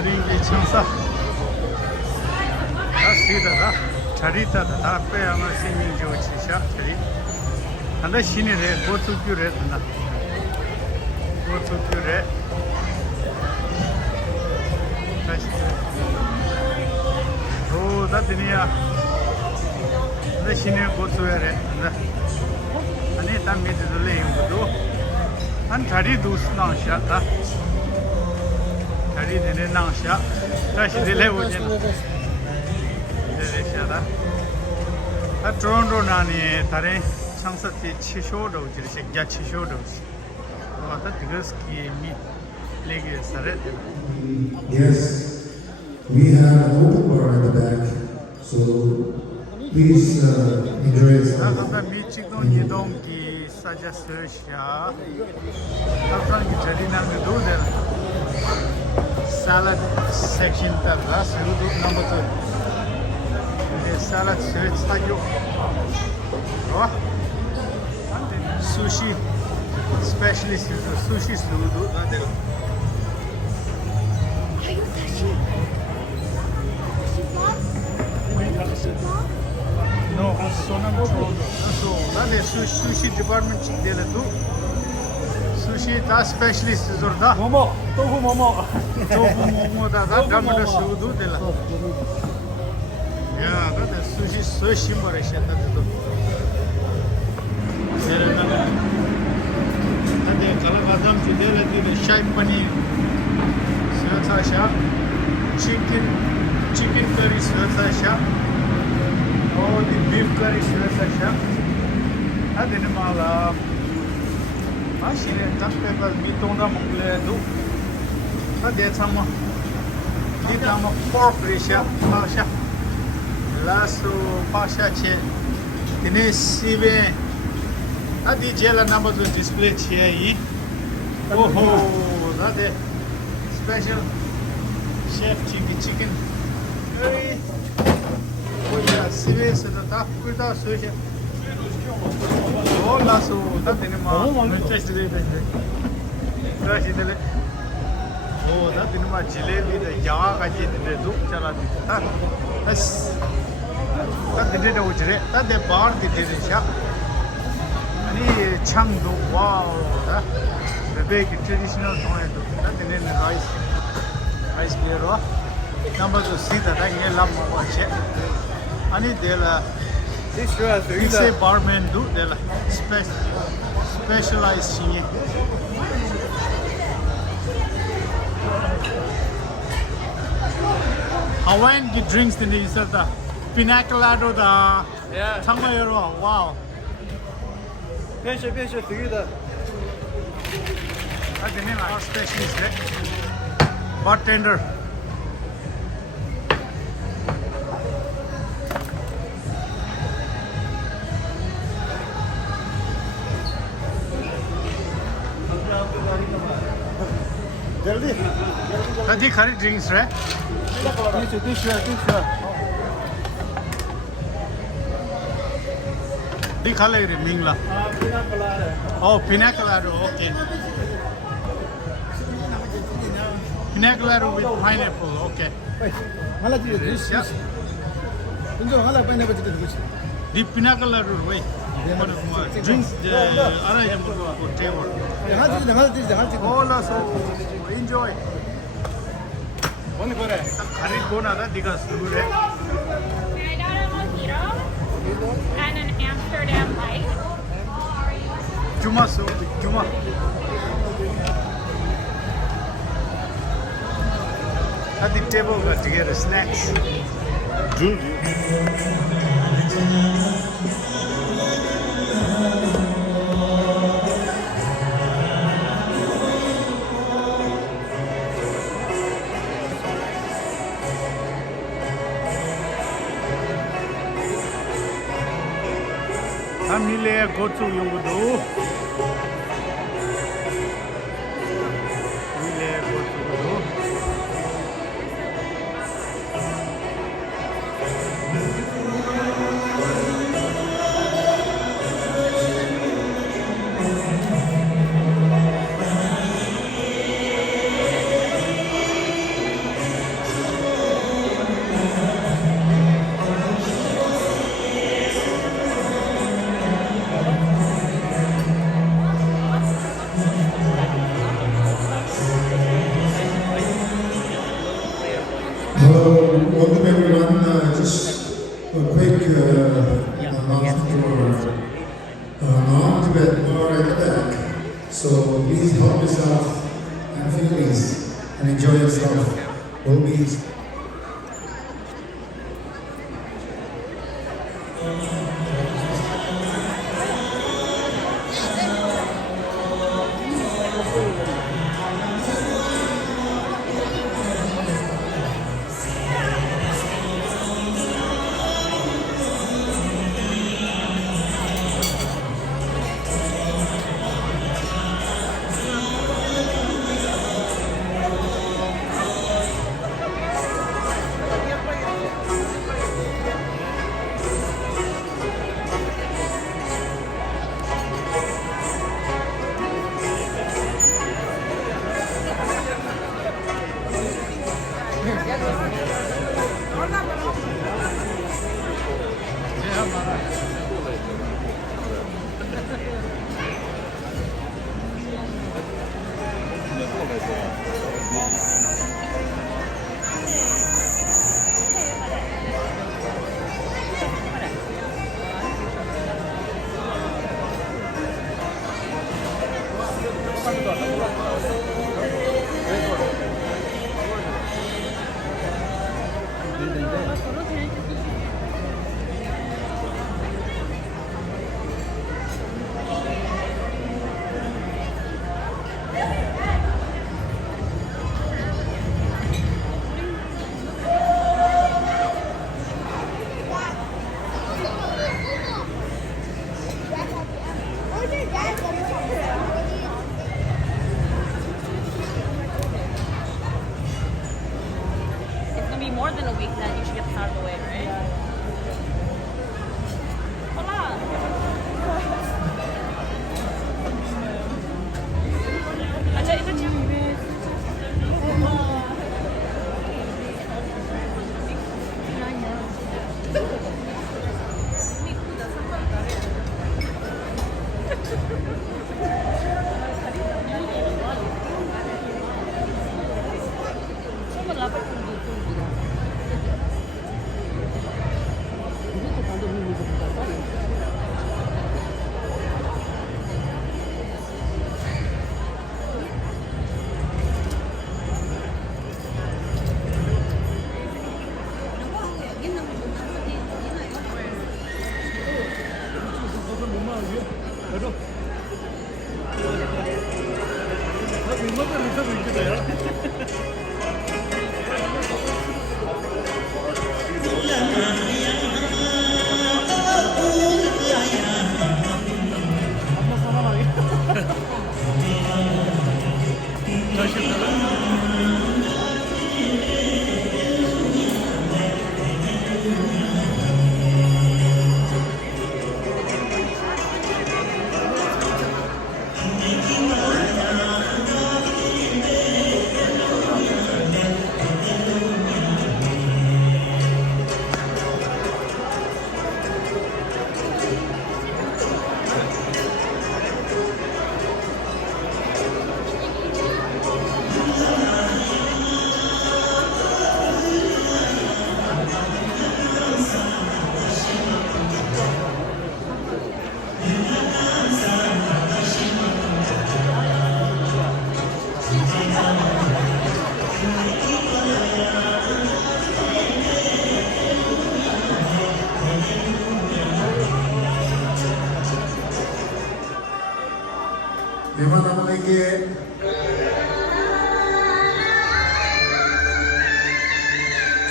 링기 창사 다시다다 자리다다 다 빼야만 생긴 조치샤 자리 한다 신이래 고추규래 된다 고추규래 다시 오 다드니야 한다 신이 고추래 한다 아니 땀 밑에들래 이거도 한 자리 두스나샤 자리 되는 나샤 다시 들래 보잖아 데레샤다 아 토론토 나니 다른 상사티 치쇼도 지르시 야치쇼도 와다 디거스키 미 레게 사레 Yes, we have an open bar in the back, so please enjoy yourself. 나가 미치동 이동기 사자스샤 아프란기 자리나게 도데 salad section ta last number 2 salad search tayo oh sushi specialist sushi sudo nader no sonam chodo so nader sushi department dela do sushi ta specialist zorda tofu momo da gamda sudo dela yeah, that sushi so simple is that to. There na. Ade kalabadam chidela de shai paneer. Sriracha chicken curry sriracha. Oh, the beef curry sriracha. Ade na mala. Ashire takpebal mitonda mongle do. Ade sama. Kita pork risha masha. Lasso pasha che tene sibe adi jela number to display che yi oh that special chef chicken hey oh yeah sibe se ta kuda so che oh lasso ta tene ma test de tashi de oh that tene ma jalebi de ya ga je de du chala ha as that did it ujre that the bar did it sha ani changdo wow the big traditional tomato that the name rice beer number to see that I get love more che ani dela this say barman do dela specialized singing Hawaiian drinks in the Isata. Pina colada da. Yeah. Tamayoro. Wow. 变学体育的 That's the name our specialist there. Bartender. जल्दी Tadi khari drinks right? दिखाले रे मिंगला oh pina colada okay pina colada with pineapple okay हालांकि yeah तुम जो हालांकि पानी बचे तो कुछ the pina colada way drinks ara ya mo table hola so enjoy कौन करे खरीद कोना था दिखा सुरे I got a mojito and an Amsterdam Light. जुमा सो जुमा at the table got together snacks Amile gochu yungudu. Amile gochu yungudu. yourself and feel ease and enjoy yourself. We'll be It's gonna be more than a week then you should get this out of the way, right? Hola. Acha, it's a gym. memang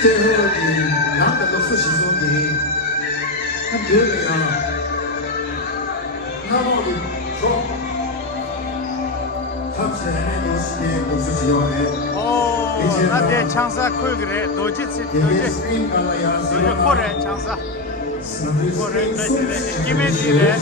最后的两本都复习说你，他别人啊，那么你说，他前面都是都是只要的， 오, 나한테 창사 콜 그래. 도지也 코레 창사. 是 김혜진의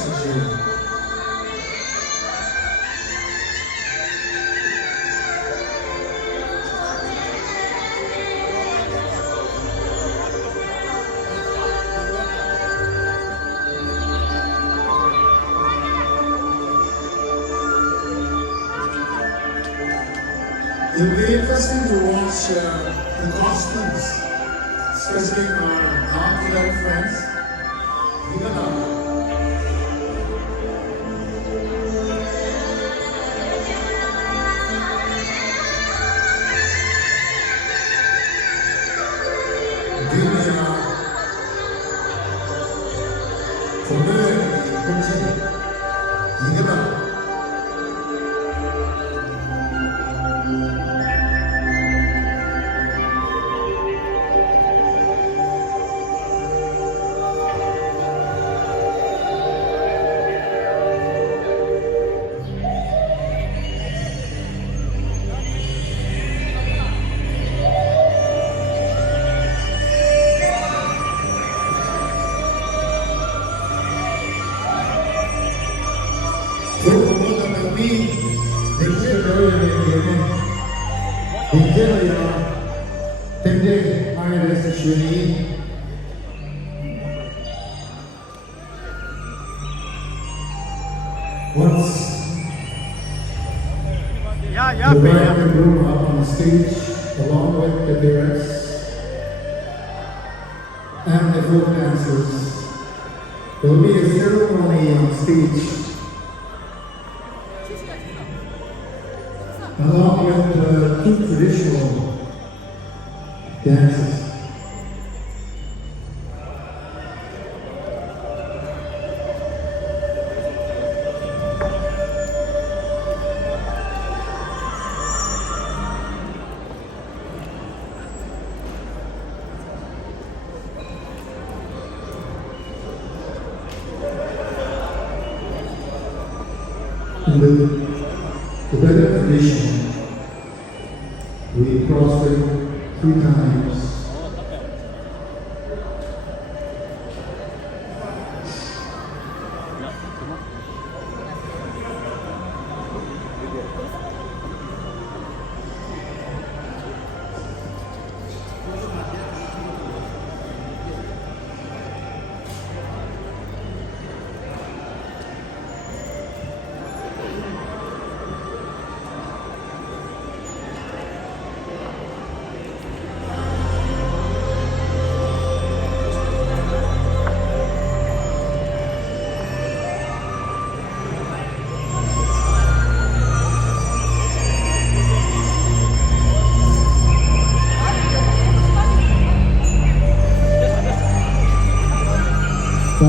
It will be interesting to watch the costumes, especially our non-Tibet friends. kami nagsigawa na yung hindi na yung hindi ay resisyon once Yeah, the पे bride and groom up on stage along with the parents and the folk dancers. There will be a ceremony on stage along with the two traditional dances. And the better tradition, we crossed it 3 times.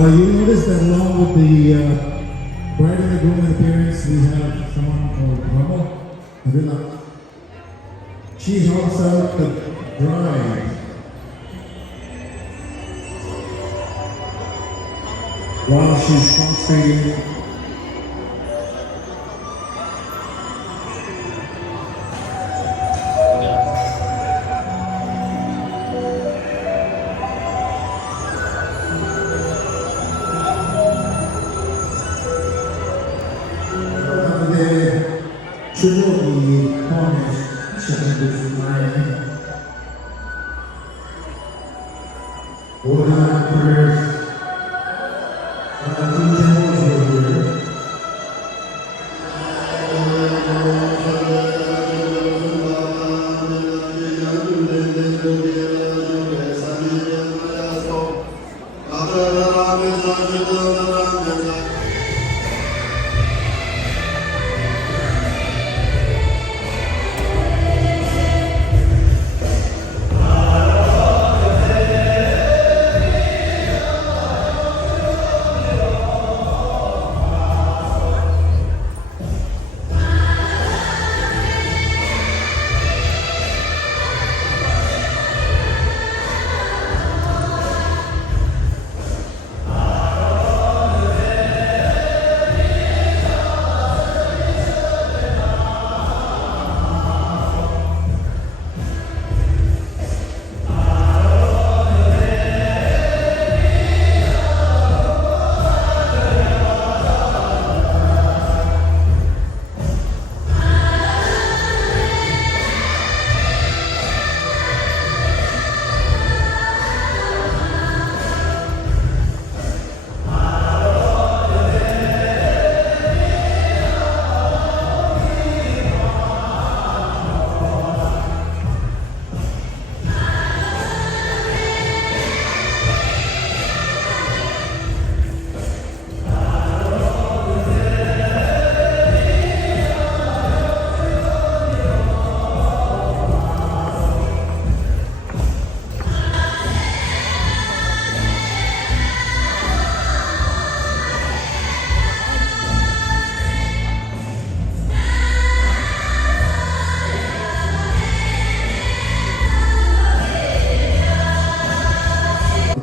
You notice that along with the bride and the groom and the parents, we have someone called Rama Avila. She helps out the bride while she's prostrating. Should be punished, should be mine. Hold on, prayers.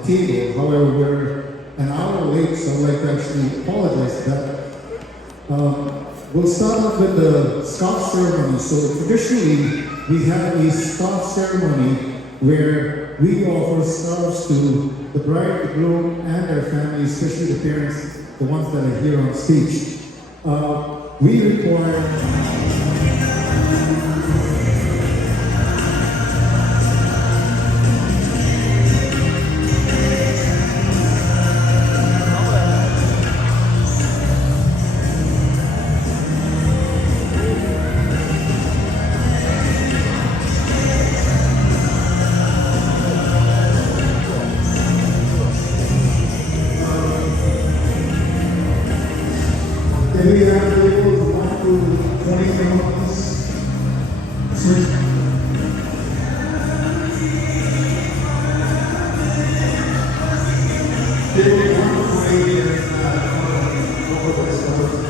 Table. However, we're an hour late, so I'd like to actually apologize for that. We'll start off with the Scotch ceremony. So traditionally, we have a Scotch ceremony where we offer scarves to the bride, the groom, and their families, especially the parents, the ones that are here on stage. we require then we have the labels 1 to 20 pounds. Switch. Table 1 to 20 and over this one.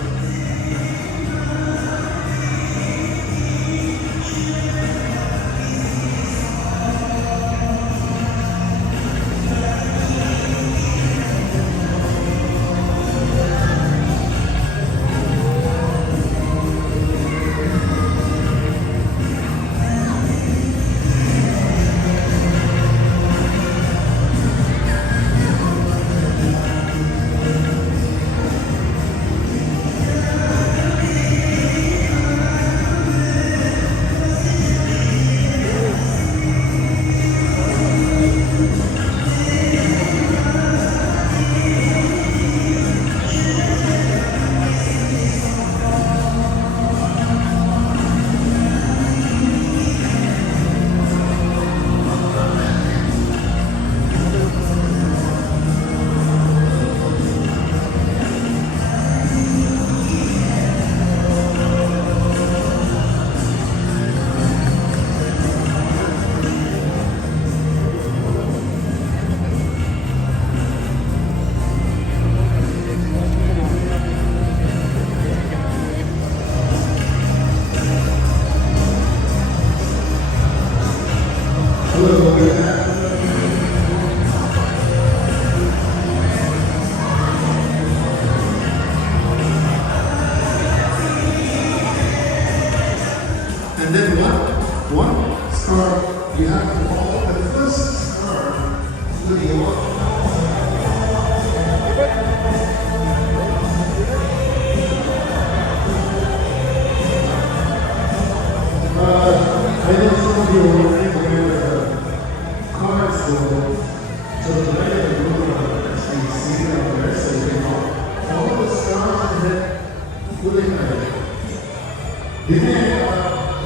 And then one scarf, you have to follow the first scarf to the other. I know some of you are wondering where the cards go. So the regular group actually see them there, so you can follow the scarf and then pull it out. Then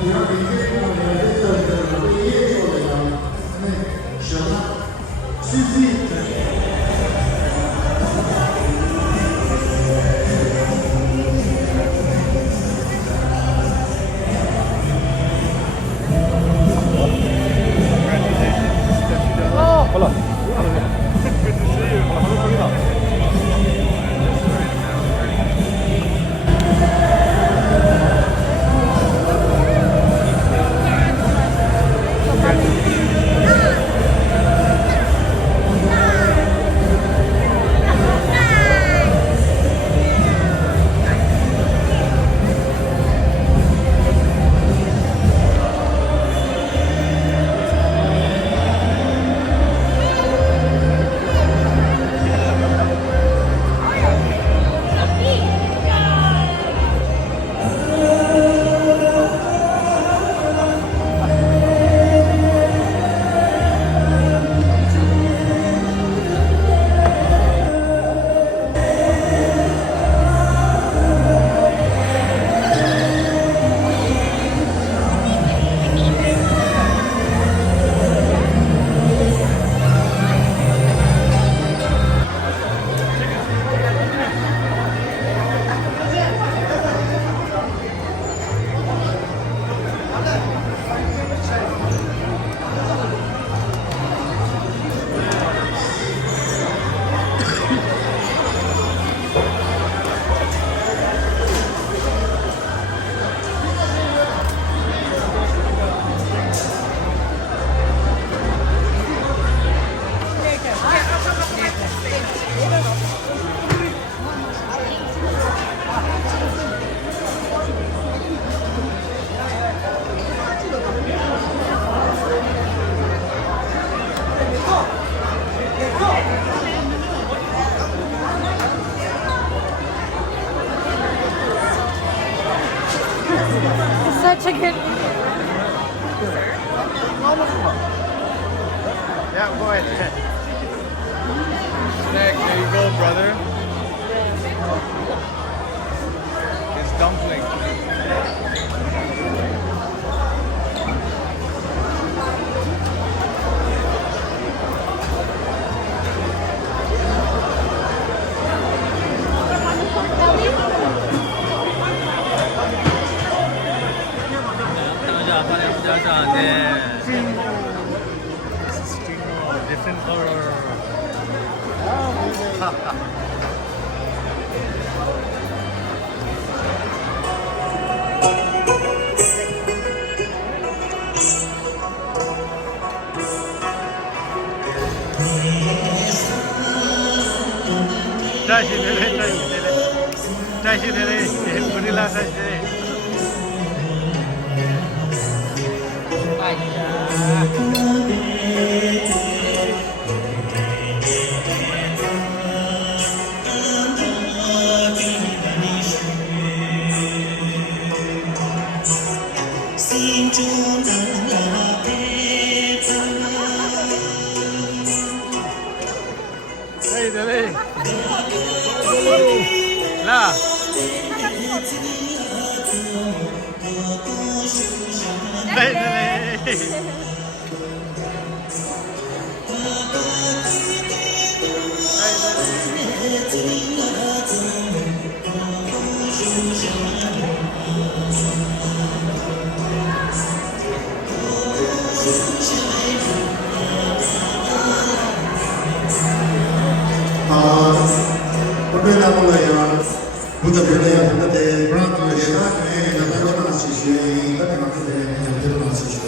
you have to get one and this does the years for the shut up. Susie. such a good Yeah, go ahead. Snack, there you go, brother. It's dumpling. Different color. 다시 내려, 다시 내려, 고릴라 다시 내려. Dali. La. Dali. Pagkala mo ngayon, buta ko na yung pagkate, brand new siya, kaya nagkaroon na si siya, at nagkaroon na si siya.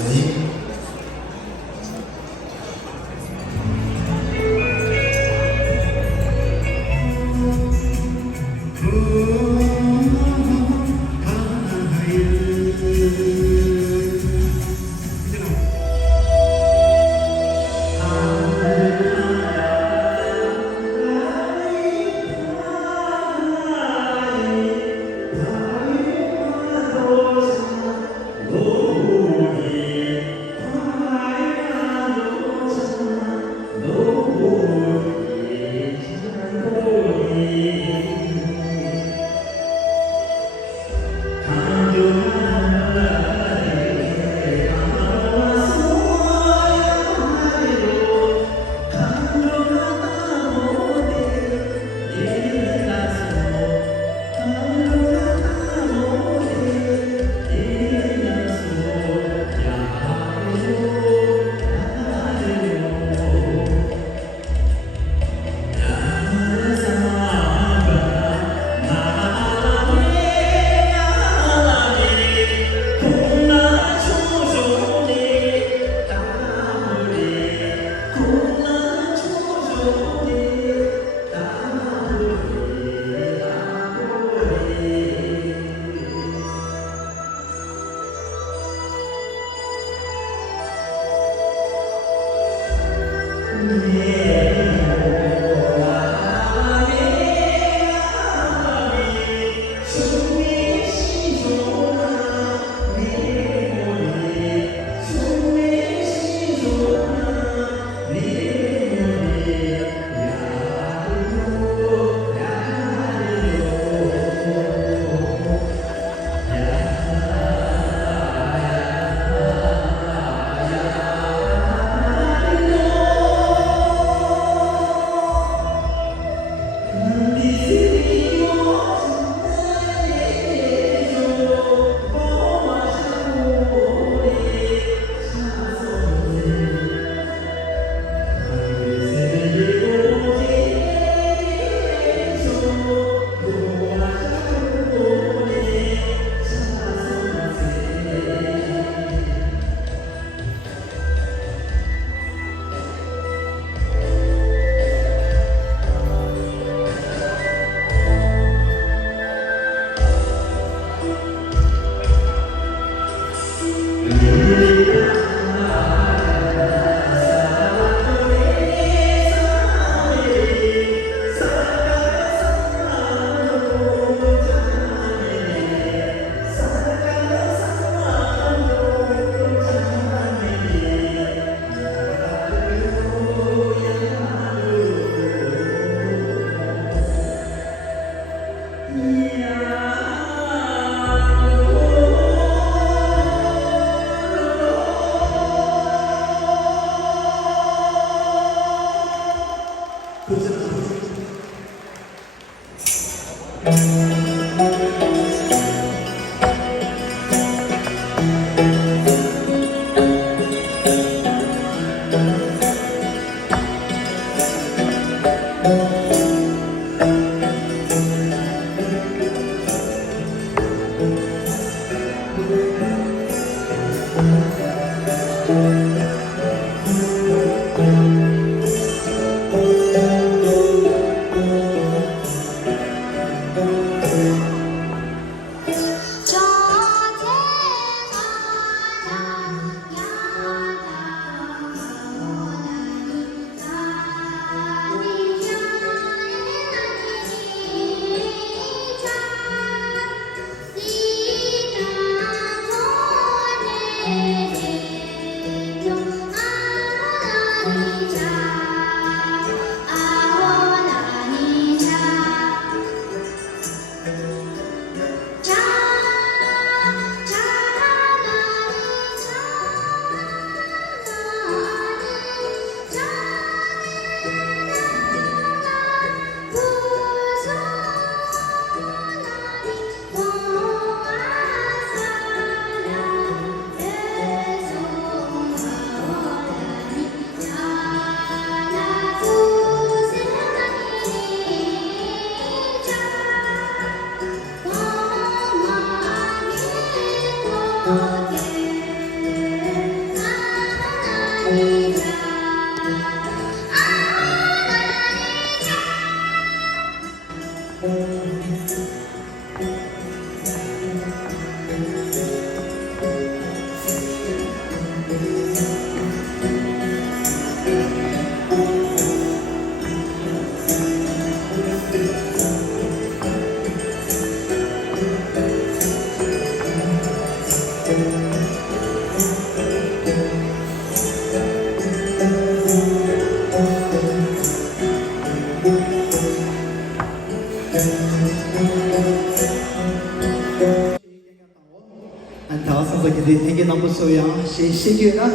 안타 선생님들 되게 너무 소야 시기가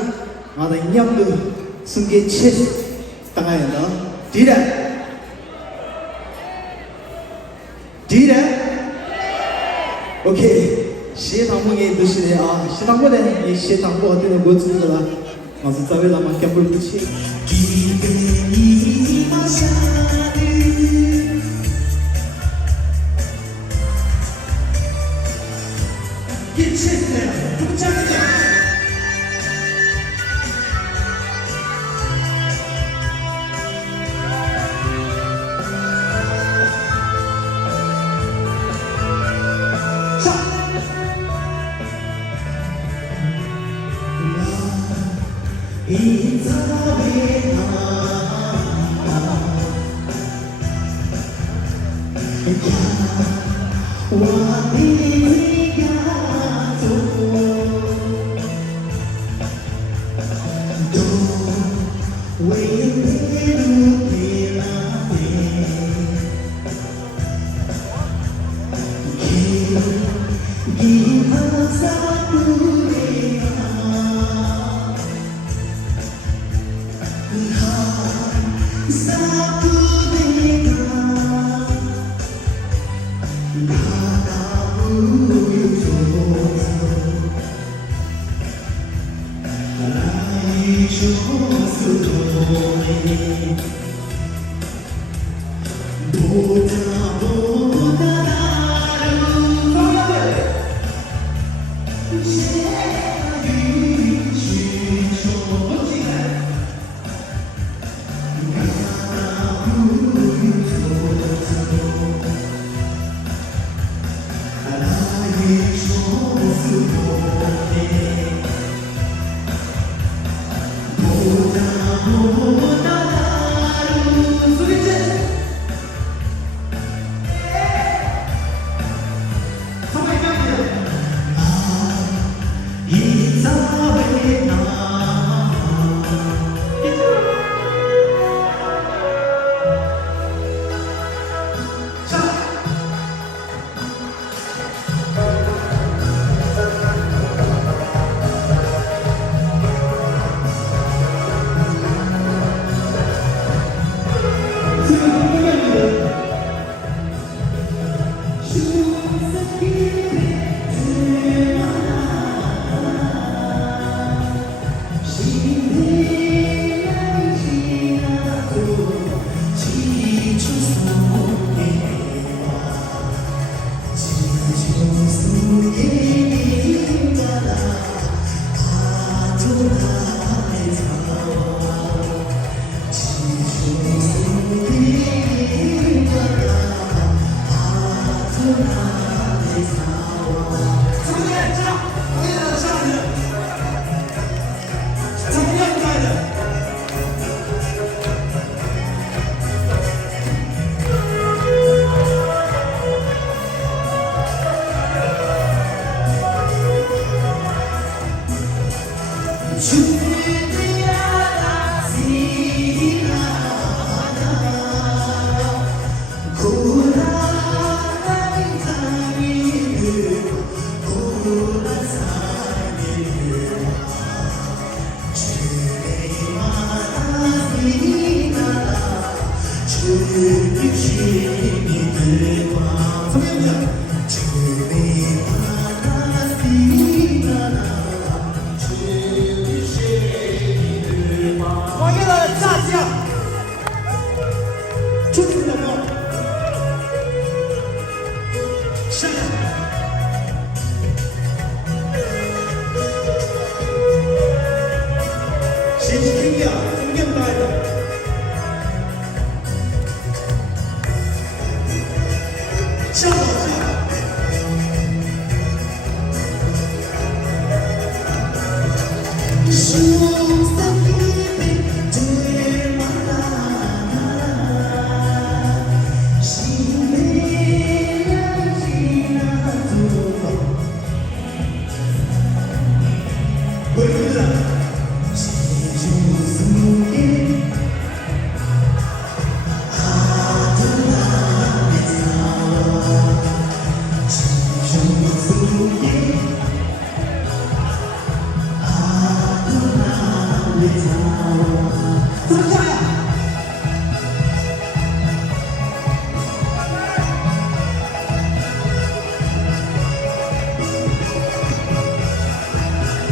마다 냠도 승계 치 당하야 디라 오케이 시당봉에 드시네 시당봉에 이 시당봉 어떤 거 쓰는 거라 맞아 자외다만 캠플 붙이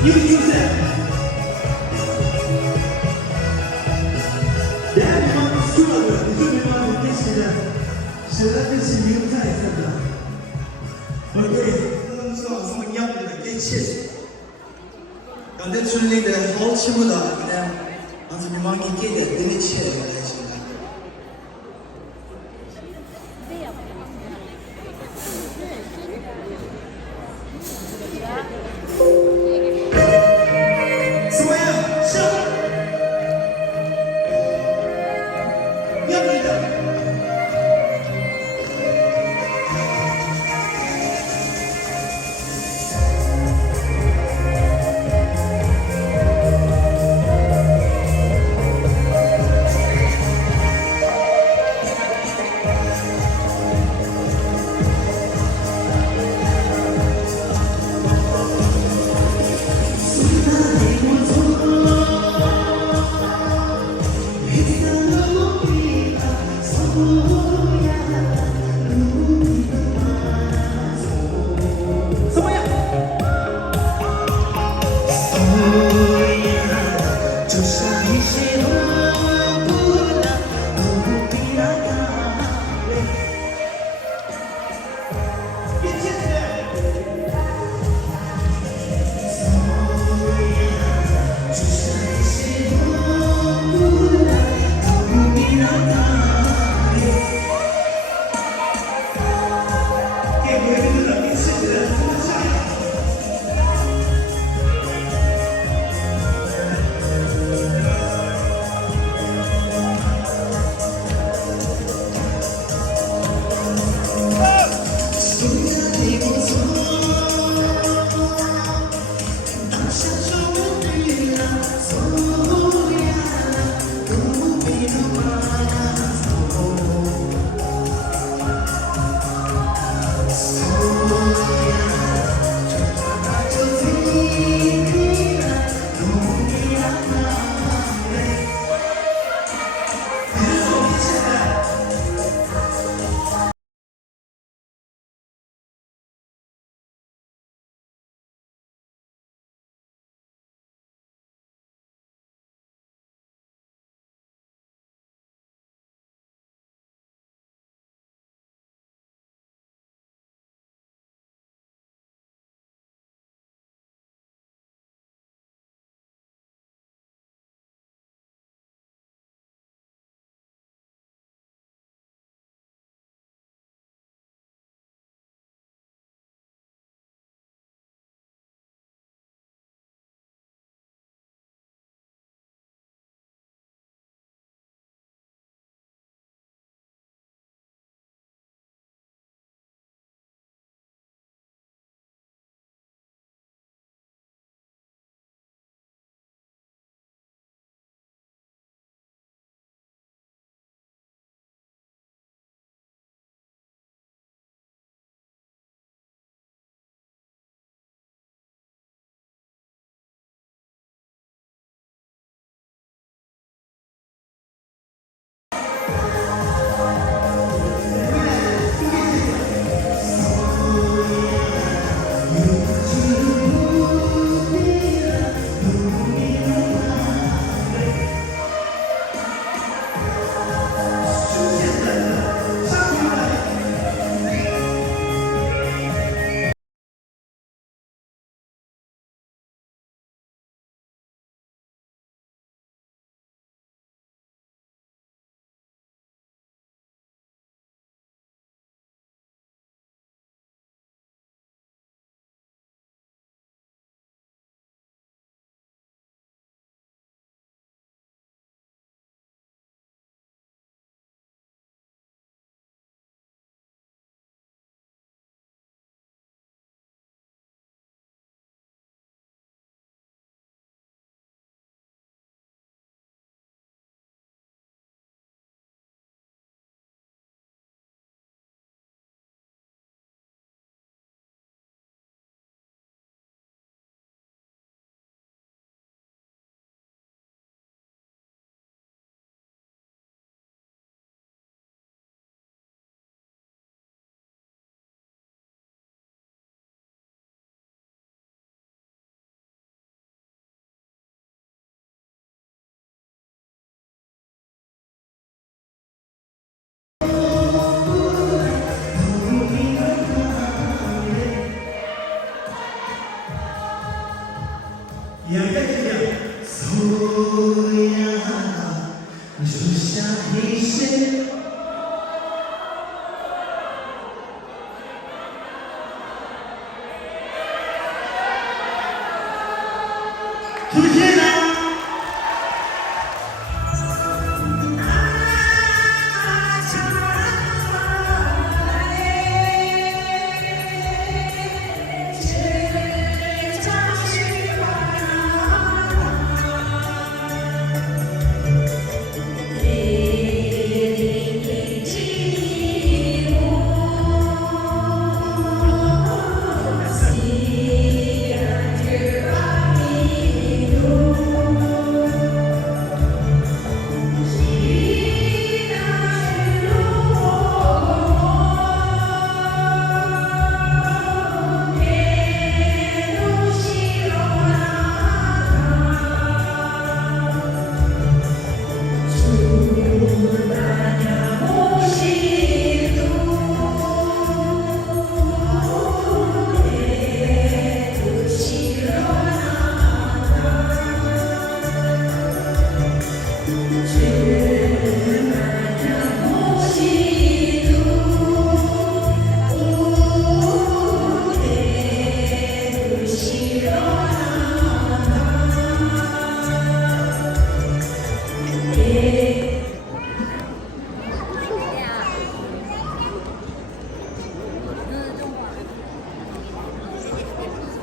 유주세 대한민국 스쿨을 이끌어가고 계시는 신라대시 유타입니다. 오케이, 선수와 성향들의 깨치. 간대 출리의 허치보다 그냥 아주 명망이 있게 되는 체험을 하십니다. 수고해요. 시작. 여기다.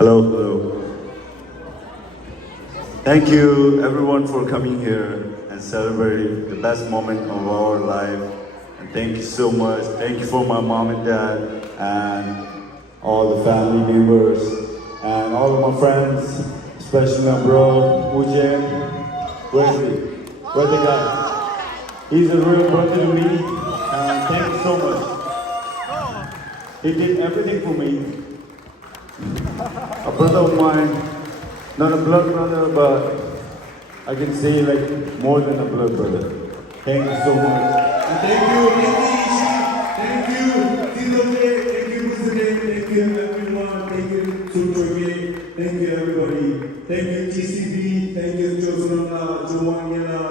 Hello, hello. Thank you everyone for coming here and celebrating the best moment of our life. And thank you so much. Thank you for my mom and dad and all the family members and all of my friends, especially my bro, Ujen. Where's he? Where's the guy? He's a real brother to me. And thank you so much. He did everything for me. A brother of mine, not a blood brother, but I can say like more than a blood brother. Thank you so much. And thank you, Tinoke, thank you, President, thank you everyone, thank you, Sutroke, thank you everybody, thank you TCB, thank you Josrona, Joanela,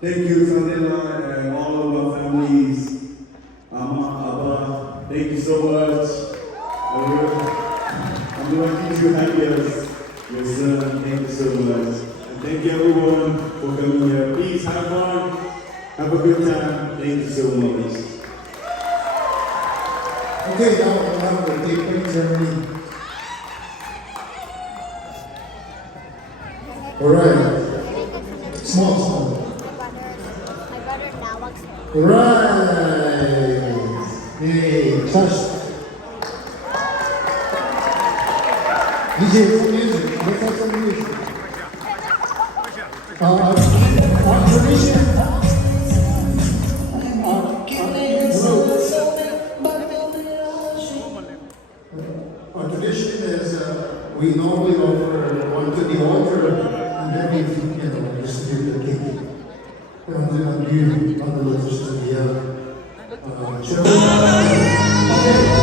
thank you Sandela, and all of our families, Ama, Abba, thank you so much. I'm going to keep you happy as your son. Thank you so much. And thank you everyone for coming here. Please have fun. Have a good time. Thank you so much. Okay, now we'll have the taping ceremony. Alright. Small. Right. Hey, touch. DJ, some music. Let's have some music. On tradition. Our tradition is we normally offer one to the altar and then we distribute the cake. And you, on the letters to the children. Okay.